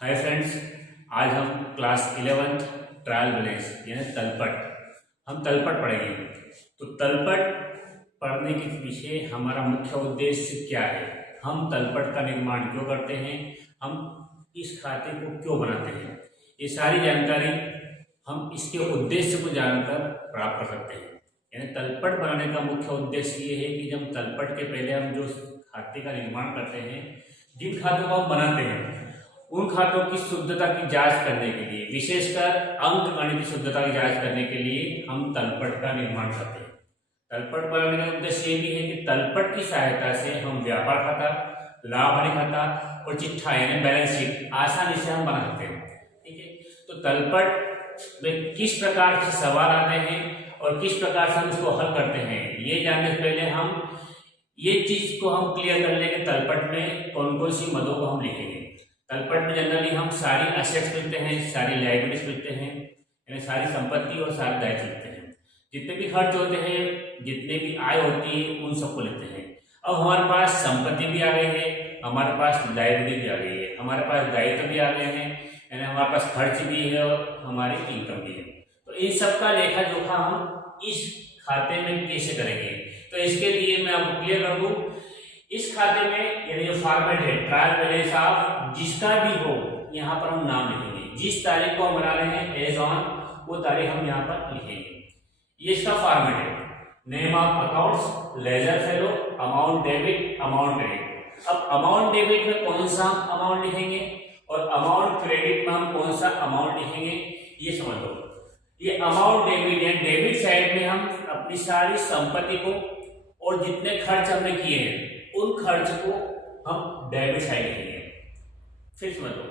Hi friends, आज हम class 11th trial balance यानी तलपट हम तलपट पढ़ेंगे। तो तलपट पढ़ने के पीछे हमारा मुख्य उद्देश्य क्या है, हम तलपट का निर्माण क्यों करते हैं, हम इस खाते को क्यों बनाते हैं, ये सारी जानकारी हम इसके उद्देश्य को जानकर प्राप्त कर सकते हैं। यानी तलपट बनाने का मुख्य उद्देश्य ये है कि जब तलपट के पहले हम जो खाते का निर्माण करते हैं, जिन खातों को हम बनाते हैं उन खातों की शुद्धता की जांच करने के लिए, विशेषकर अंक गणित की शुद्धता की जांच करने के लिए हम तलपट का निर्माण करते हैं। तलपट बनाने का उद्देश्य ये भी है कि तलपट की सहायता से हम व्यापार खाता, लाभ हानि खाता और चिट्ठा यानी बैलेंस शीट आसानी से हम बना सकते हैं। ठीक है, तो तलपट में किस प्रकार के सवाल आते हैं और किस प्रकार से हम इसको हल करते हैं, ये जानने से पहले हम ये चीज को हम क्लियर कर लेंगे तलपट में कौन कौन सी मदों को हम लिखेंगे। तलपट में जनरली हम सारी असेट्स लिखते हैं, सारी लायबिलिटीज लिखते हैं, यानी सारी संपत्ति और सारे दायित्व लिखते हैं। जितने भी खर्च होते हैं, जितने भी आय होती है, उन सबको लिखते हैं। अब हमारे पास संपत्ति भी आ गई है, हमारे पास लायबिलिटी भी आ गई है, हमारे पास दायित्व भी आ गए हैं, यानी हमारे पास खर्च भी है और हमारी इनकम भी है। तो इन सब का लेखा जोखा हम इस खाते में कैसे करेंगे, तो इसके लिए मैं आपको क्लियर कर दूं। इस खाते में यानी जो फॉर्मेट है ट्रायल बैलेंस ऑफ जिसका भी हो, यहाँ पर हम नाम लिखेंगे। जिस तारीख को हम बना रहे हैं एज ऑन, वो तारीख हम यहाँ पर लिखेंगे। ये इसका फॉर्मेट है। Name of accounts, ledger folio, amount debit, amount credit. अब अमाउंट डेबिट में कौन सा अमाउंट लिखेंगे और अमाउंट क्रेडिट में हम कौन सा अमाउंट लिखेंगे, ये समझ लो। ये अमाउंट डेबिट या डेबिट साइड में हम अपनी सारी संपत्ति को और जितने खर्च हमने किए हैं उन खर्च को हम डेबिट साइड लिखेंगे। फिर समझ लो,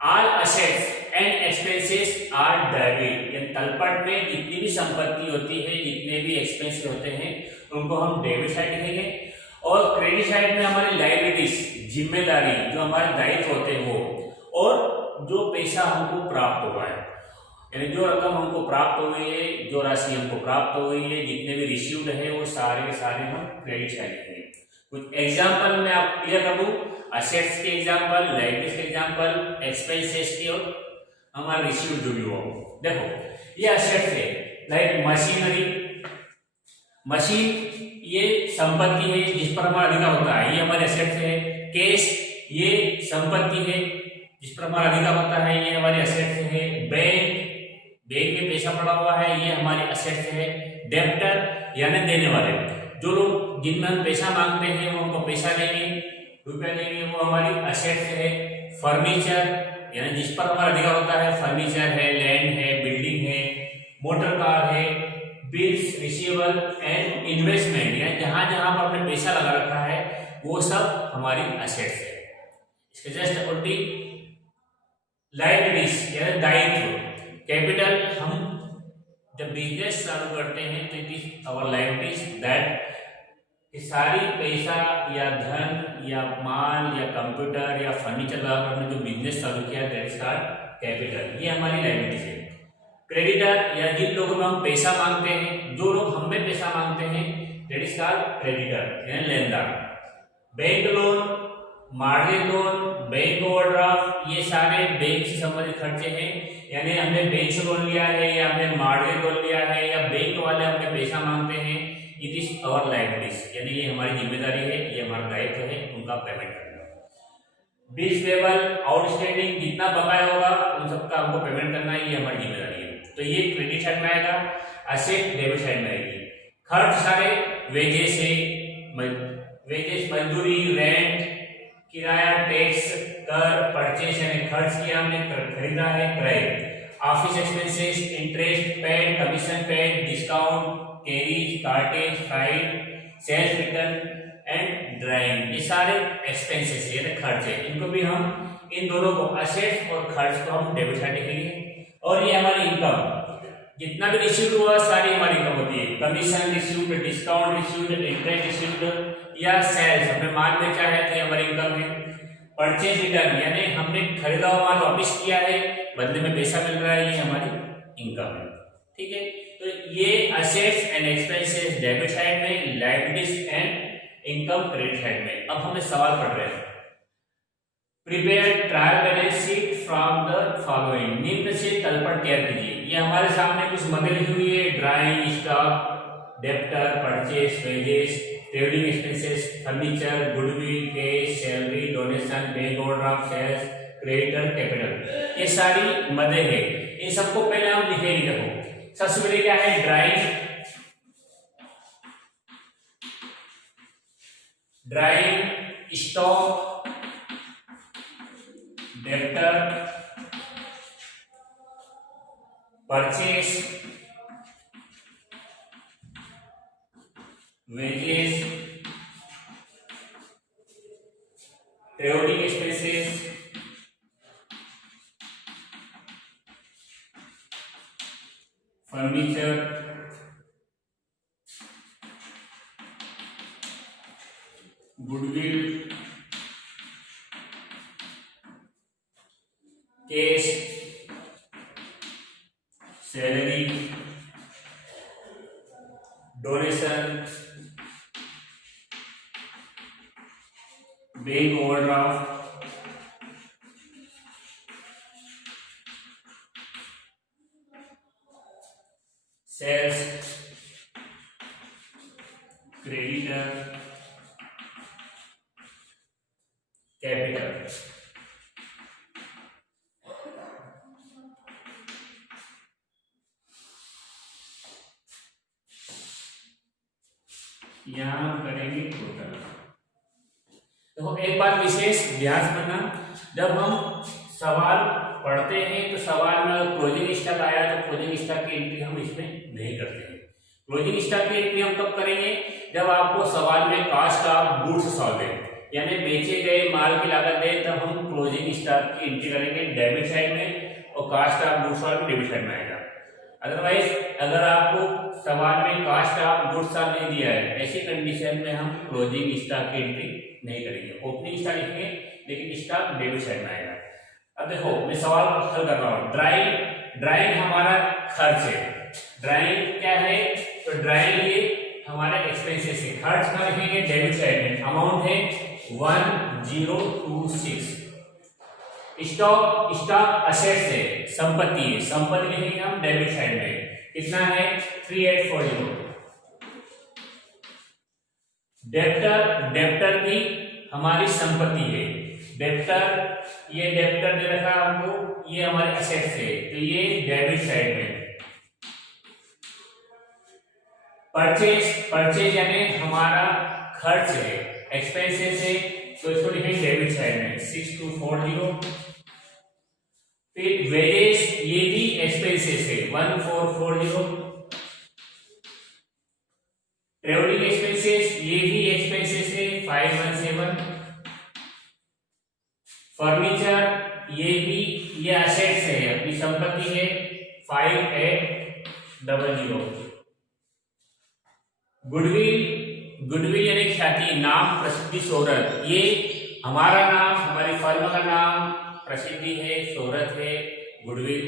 all assets and expenses are debit. यानी तलपट में जितनी भी संपत्ति होती है, जितने भी एक्सपेंस होते हैं, उनको हम डेबिट साइड लिखेंगे। और क्रेडिट साइड में हमारी लायबिलिटीज, जिम्मेदारी, जो हमारे दायित्व होते हैं वो, और जो पैसा हमको प्राप्त हुआ है, यानी जो रकम हमको प्राप्त हो गई है, जो राशि हमको प्राप्त हो गई है, जितने भी रिसीव्ड है, वो सारे के सारे हम क्रेडिट साइड लिखेंगे। कुछ एग्जाम्पल मैं आपको क्लियर कर दूं, असेट्स के एग्जाम्पल, लायबिलिटीज के एग्जाम्पल, एक्सपेंसेस के और हमारा रिसीव्ड जो भी हो। देखो ये असेट्स है, लाइक मशीनरी, मशीन ये संपत्ति है जिस पर हमारा अधिकार होता है, ये हमारे असेट्स है। कैश ये संपत्ति है जिस पर हमारा अधिकार होता है, ये हमारे असेट्स है। बैंक, बैंक में पैसा पड़ा हुआ है, ये हमारे असेट्स है। डेब्टर यानी देने वाले, जो लोग जिनमें हम पैसा मांगते हैं वो हमको पैसा देंगे, रुपया देंगे, वो हमारी असेट्स है। फर्नीचर यानी जिस पर हमारा अधिकार होता है, फर्नीचर है, लैंड है, बिल्डिंग है, मोटर कार है। बिल्स, रिसीवेबल एंड इन्वेस्टमेंट यानी जहां जहां पर हमने पैसा लगा रखा है वो सब हमारी असेट्स है। इसके जस्ट उल्टी लायबिलिटीज यानी दायित्व। कैपिटल, हम जब बिजनेस चालू करते हैं तो it is our liabilities that सारी पैसा या धन या माल या कंप्यूटर या फर्नीचर लगाकर हमने जो बिजनेस चालू किया, दैट इज कॉल्ड कैपिटल, ये हमारी लायबिलिटीज है। क्रेडिटर या जिन लोगों में हम पैसा मांगते हैं, जो लोग हमें पैसा मांगते हैं, दैट इज कॉल्ड क्रेडिटर यानी लेनदार। Bank loan, margin loan, bank overdraft, ये सारे बैंक से संबंधित खर्चे हैं। यानी हमने बैंक से लोन लिया है या हमने मार्जिन लोन लिया है या बैंक वाले हमने पैसा मांगते हैं, इट इज अवर लायबिलिटीज यानी ये हमारी जिम्मेदारी है, ये हमारा दायित्व है, उनका पेमेंट करना। बिल्स पेबल, आउटस्टैंडिंग, जितना बकाया होगा उन सबका हमको पेमेंट करना है, ये हमारी जिम्मेदारी है। तो ये क्रेडिट साइड में आएगा, असेट डेबिट साइड में आएगी। खर्च सारे वेजेस है, वेजेस मजदूरी, रेंट, किराया, टैक्स, कर, परचेस यानी खर्च किया हमने, खरीदा है, क्रय। Office expenses, interest paid, commission paid, discount, carriage, cartage, file, sales return and drawing, ये सारे एक्सपेंसेस यानी खर्च है। इनको भी हम, इन दोनों को असेट्स और खर्च को हम डेबिट साइड लिखेंगे। और ये हमारी इनकम, जितना भी रिसीव्ड हुआ सारी हमारी इनकम होती है। Commission received, discount received, interest received या सेल्स, हमने माल बेचा है तो ये हमारी इनकम है। परचेज रिटर्न यानी हमने खरीदा हुआ माल वापस किया है, बदले में पैसा मिल रहा है, ये हमारी इनकम है। ठीक है, तो ये assets and expenses debit side में, liabilities and income credit side में। अब हमें सवाल पढ़ रहे हैं, prepare trial balance sheet from the following, निम्न से तलपट तैयार कीजिए। ये हमारे सामने कुछ मदद लिखी हुई है, drawing, stock, debtor, purchase, wages, trading expenses, furniture, goodwill, cash, salary, donation, bank overdraft, sales, creditor, capital. ये सारी मदे है, इन सबको पहले हम लिखेंगे। देखो सबसे पहले क्या है, drawing, stock, debtor, purchase, wages, trading expenses, furniture, goodwill, cash, salary, donation, bank overdraft, sales, creditor, capital. यहां करेंगे टोटल। देखो एक बात विशेष ध्यान रखना, जब हम सवाल पढ़ते हैं तो सवाल में क्लोजिंग स्टॉक आया तो क्लोजिंग स्टॉक की एंट्री हम इसमें नहीं करते हैं। क्लोजिंग स्टॉक की एंट्री हम कब करेंगे, जब आपको सवाल में कास्ट ऑफ गुड्स सॉल्व है, यानी बेचे गए माल की लागत दे, तब हम क्लोजिंग स्टॉक की एंट्री करेंगे डेबिट साइड में, और cost of goods sold debit side में आएगा। अदरवाइज अगर आपको सवाल में कास्ट ऑफ गुड्स सॉल्व नहीं दिया है, ऐसी कंडीशन में हम क्लोजिंग स्टॉक की एंट्री नहीं करेंगे, ओपनिंग स्टॉक लिखेंगे, लेकिन स्टॉक डेबिट साइड में आएगा। अब देखो मैं सवाल हल कर रहा हूँ। ड्राइंग हमारा खर्च है, ड्राइंग क्या है, तो ड्राइंग ये हमारा एक्सपेंसेस है, खर्च का लिखेंगे डेबिट साइड में, अमाउंट है 1026। स्टॉक असेट्स है, संपत्ति है, संपत्ति लिखेंगे हम डेबिट साइड में, कितना है 3840। डेप्टर भी हमारी संपत्ति है, ये डेप्टर दे रखा हमको, ये हमारे असेट्स है, तो ये डेबिट साइड में। परचेज यानी हमारा खर्च है, एक्सपेंसेस है, तो इसको लिखेंगे डेबिट साइड में 6240। फिर वेजेस, ये भी एक्सपेंसेस है 1440। ट्रेवलिंग एक्सपेंसेस, ये भी एक्सपेंसेस है 517। फर्नीचर, ये असेट्स है, अपनी संपत्ति है 5800। गुडविल यानी ख्याति, नाम, प्रसिद्धि, शोहरत, ये हमारा नाम, हमारी फर्म का नाम, प्रसिद्धि है, शोहरत है, गुडविल,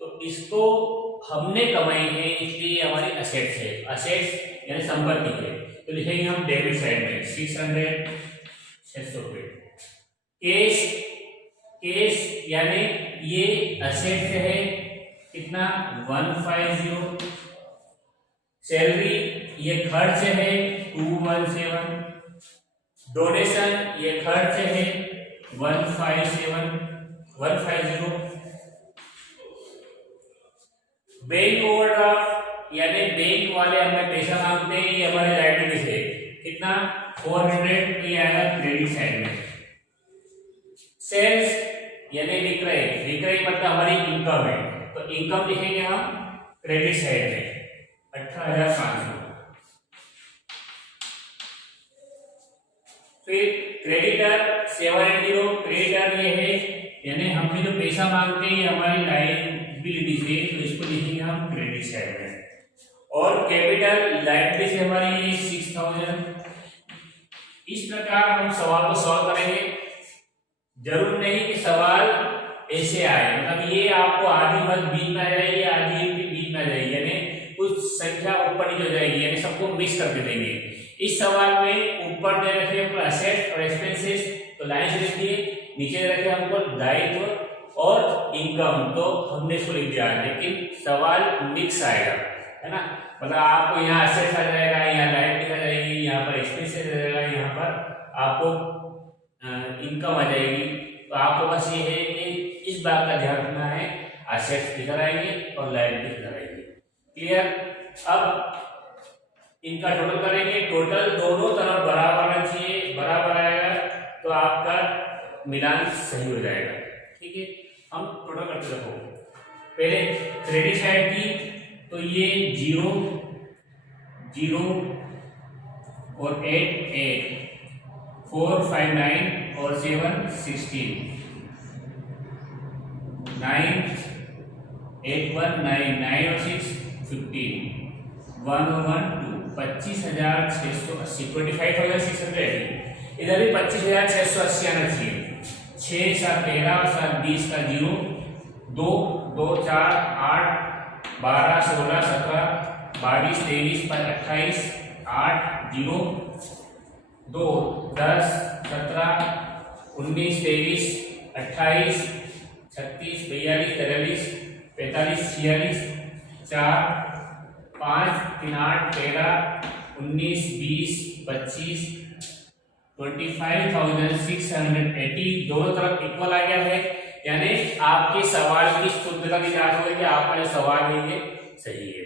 तो इसको हमने कमाई है, इसलिए हमारी असेट्स है, असेट्स यानी संपत्ति है, तो लिखेंगे हम डेबिट साइड में 600 रुपए। केस यानी ये असेट्स है, कितना 150। सैलरी ये खर्च है 217। डोनेशन ये खर्च है 150। बैंक ओवरड्राफ्ट यानी बैंक वाले हमें पैसा मांगते हैं, ये हमारे लायबिलिटीज है, कितना 400, ये आएगा क्रेडिट साइड में। सेल्स यानी विक्रय मतलब हमारी इनकम है, तो इनकम लिखेंगे हम क्रेडिट साइड में 18,500। फिर क्रेडिटर 780, क्रेडिटर ये है यानी हमने जो पैसा मांगते हैं हमारी लायबिलिटी से, तो इसको लिखेंगे हम क्रेडिट साइड में। और कैपिटल लायबिलिटी से हमारी 6000। इस प्रकार हम सवाल को सॉल्व करेंगे। जरूर नहीं कि सवाल ऐसे आए, मतलब ये आपको आधी बात बीच में आ जाएगी, आधी बीच में आ जाएगी, यानी कुछ संख्या ऊपर नीचे हो जाएगी, यानी सबको मिक्स करके देंगे। इस सवाल में ऊपर दे रखे असेट्स और एक्सपेंसेस, तो लाइन लिख दिए, नीचे रखे हमको दायित्व और इनकम, तो हमने इसको लिख दिया, लेकिन सवाल मिक्स आएगा, है ना। मतलब आपको यहाँ असेट्स आ जाएगा, यहाँ लायबिलिटी आ जाएगी, यहाँ पर एक्सपेंसेस आ जाएगा, यहाँ पर आपको इनकम आ जाएगी। तो आपको बस ये है कि इस बात का ध्यान रखना है, असेट्स किधर आएंगे और लायबिलिटी किधर आएगी। क्लियर। अब इनका टोटल करेंगे, टोटल दोनों तरफ बराबर आना चाहिए, बराबर आएगा तो आपका मिलान सही हो जाएगा। ठीक है, हम टोटल करते रहो। पहले क्रेडिट साइड की, तो ये 0 0 और 8 8, 4 5 9 और 7 16, 9 8 1 9 9 और 6 15, 1 और 1 2, 25,680, 25,600। इधर भी 25,680 आना चाहिए। 6 7 13 और 7 20 का 0, 2 2 4 8 12 16 17 22 23 28 8 0 2 10 17 19 23 28 36 42 43 45 46 4 5 3 8 13 19 20 25 25,680 दोनों तरफ इक्वल आ गया है, यानी आपके सवाल की शुद्धता की जांच हो गई कि आपका जो सवाल है ये सही है।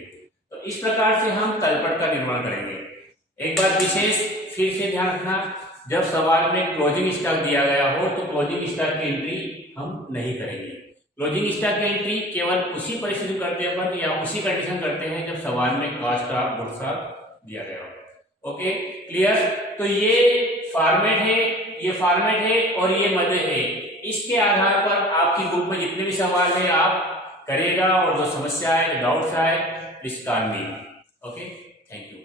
तो इस प्रकार से हम तलपट का निर्माण करेंगे। एक बात विशेष फिर से ध्यान रखना, जब सवाल में क्लोजिंग स्टॉक दिया गया हो तो क्लोजिंग स्टॉक की एंट्री हम नहीं करेंगे। क्लोजिंग स्टॉक की एंट्री केवल उसी परिस्थिति में करते हैं या उसी कंडीशन करते हैं जब सवाल में कॉस्ट ऑफ गुड्स दिया गया हो। Okay, clear. तो ये फॉर्मेट है, ये फॉर्मेट है और ये मध्य है। इसके आधार पर आपकी बुक में जितने भी सवाल है आप करेगा, और जो समस्या है, डाउट्स आए, please call me. Okay, thank you.